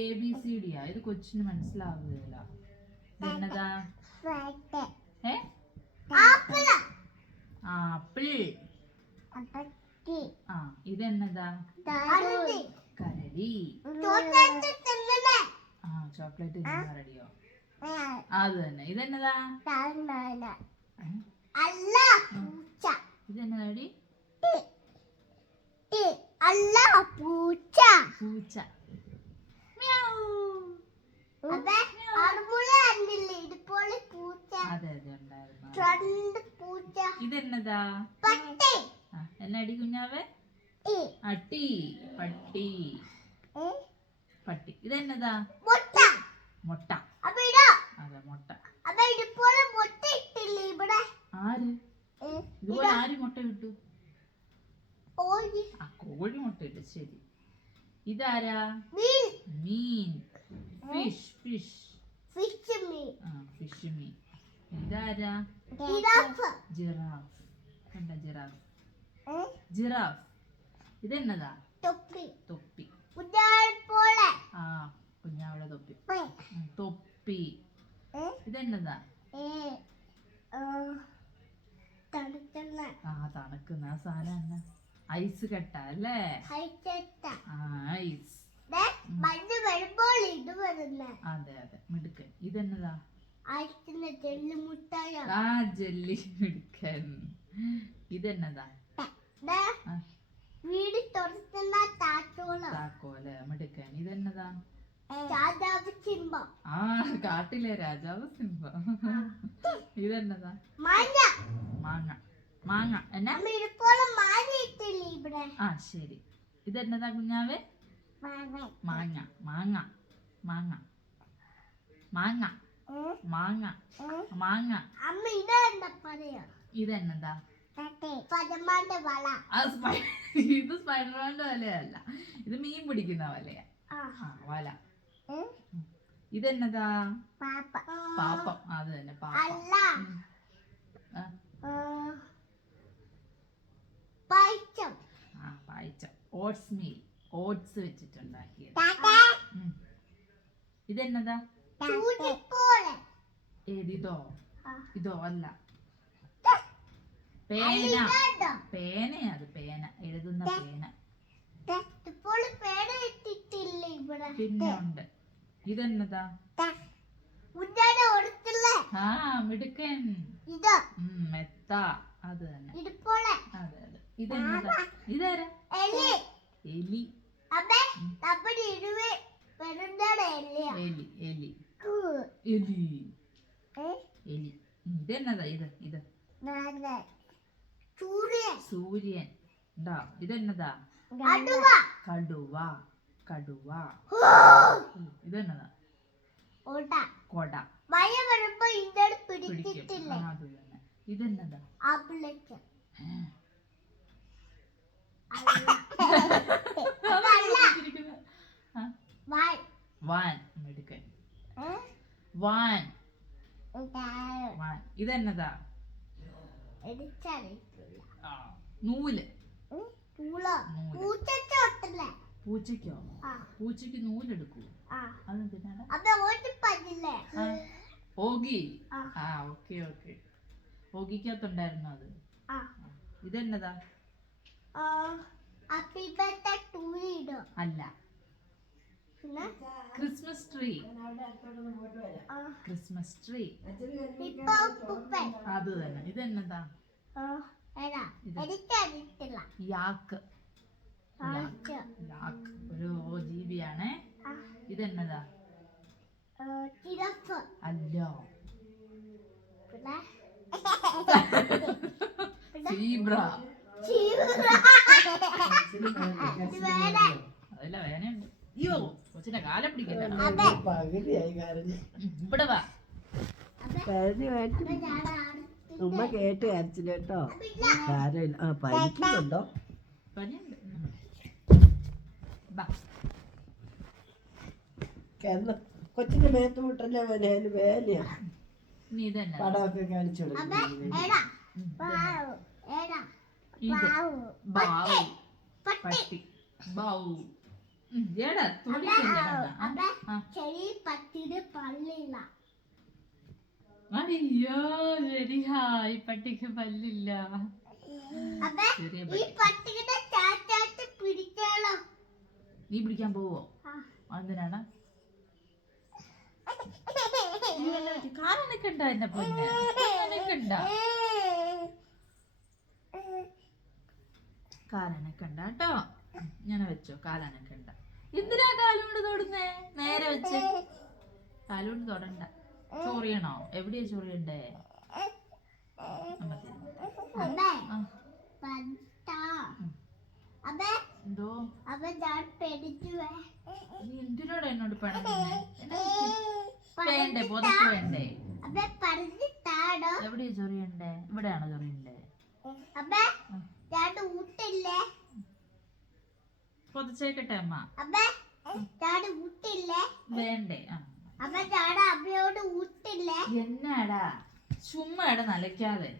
ABCD ഇത് കൊച്ചിന് മനസ്സിലാവുകയില്ല. എന്നതാ? ആപ്പിൾ. ഇതെന്നതാ? കരടി. ചോക്ലേറ്റ് കരടിയോ? അത് തന്നെ. ഇതെന്നതാ? ഇതെന്നതാ? പൂച്ച. ഇതെന്നതാ? എന്നടി കുഞ്ഞാവേ? അട്ടി. പട്ടി. പട്ടി. ഇതെന്നതാ? മുട്ട. അതെ, മുട്ട. ആര്? ഇതുപോലെ ആര് മുട്ട ഇട്ടു? കോഴി മുട്ട ഇട്ടു. ശരി. ഇതാരാ? മീൻ. ഫിഷ്. ഫിഷ് മീൻ. ഇതാരാ? ജിറാഫ്. കണ്ട ജിറാഫ്. ജിറാഫ്. ഇതെന്നതാ? തൊപ്പി. കുഞ്ഞാവിടെ തൊപ്പി. തൊപ്പി. ഇതെന്നതാ? തണുക്കുന്ന സാധനം എന്നാ? ഐസ് കട്ട അല്ലേ? ഐസ്. അതെ അതെ, മിടുക്കൻ. ഇതെന്നതാ? ജെല്ലി. മിടുക്കൻ. ഇതെന്നതാ? താക്കോല്. മിടുക്കൻ. ഇതെന്നതാ? കാട്ടിലെ രാജാവ് സിംഹം. ഇതെന്നതാ? മാങ്ങ. എന്നാ? ശരി. ഇതെന്നതാ കുഞ്ഞാവേ? മാങ്ങ. ഇതെന്നതാ? ഇത് സ്പൈഡർമാന്റെ വലയല്ല, ഇത് മീൻ പിടിക്കുന്ന വലയാ. വല. ഇതെന്നതാ? പാപ്പം. അത് തന്നെ, പാപ്പം. പായസം. ഓട്സ് വെച്ചിട്ടുണ്ടാക്കിയത്. ഇതെന്നതാ? ഏതിതോ? ഇതോ അല്ല, പേന. അത് പേന, എഴുതുന്ന പേന. പിന്നെ ഉണ്ട്. ഇതെന്നതാ? മിടുക്കൻ. മെത്ത. അത് തന്നെ. അതെ. ഇതെന്നതാ? ഇതാരാ? എലി. ഇതെന്നതാ? ഇത് സൂര്യൻ. ഇതെന്നതാ? കടുവ. ഇതെന്നതാ? കൊട. ഇതെന്നതാ? വാൻ. മിടുക്കൻ. വാൻ. ഇതെന്നതാ? നൂല്. പൂച്ചയ്ക്കോ? പൂച്ചയ്ക്ക് നൂലെടുക്കൂ. ഓഗി. ഓക്കെ. ഓഗിക്കകത്തുണ്ടായിരുന്നു അത്. ഇതെന്നതാ? അല്ല, ക്രിസ്മസ് ട്രീ. അത് തന്നെ. ഇതെന്നതാ? യാക്ക്. ഒരു ജീവിയാണേ. ഇതെന്നതാ? അല്ല, സീബ്ര. അതല്ല, വേനയുണ്ട്. അയ്യോ, കൊച്ചിന്റെ കാലം പിടിക്കണ്ട. ഇവിടെ വാ. ഉമ്മ കേട്ട് കരച്ചില്ല കേട്ടോ. പനിക്കുന്നുണ്ടോ? പനിയുണ്ട്. കൊച്ചിന്റെ മേത്ത് മുട്ടല്ലേ വേനയാ. പടമൊക്കെ കാണിച്ചു പട്ടി. ഏടാ തുടിക്കല്ലേ ചെറിയ പട്ടിയുടെ പല്ലില്ല. അയ്യോ ശരിയാ, ഈ പട്ടിക്ക് പല്ലില്ല. ഈ പട്ടിയുടെ ചാച്ചാട്ട് പിടിച്ചാലോ? നീ പിടിക്കാൻ പോവോ? എന്തിനാണ്? കാലനക്കണ്ട എന്നെ പൊന്നെ, കാലനക്കണ്ട കേട്ടോ. ഇങ്ങനെ വെച്ചോ, കാലനക്കണ്ട. എന്തിനാ കാലുകൊണ്ട് തൊടുന്നേ? നേരെ വെച്ച് കാലുകൊണ്ട് തൊടണ്ട. ചൊറിയണോ? എവിടെയാ ചൊറിയണ്ടേ? എന്തോ നീ എന്തിനോട് എന്നോട് പിണങ്ങുന്നേ? വേണ്ടേ? പുതക്ക് വേണ്ടേ? എവിടെയാ ചൊറിയണ്ടേ? ഇവിടെയാണോ ചൊറിയണ്ടേ? പൊതച്ചേക്കട്ടെ അമ്മ. വേണ്ടേ? എന്നാടാ ചുമ്മാ നനയ്ക്കാതെ.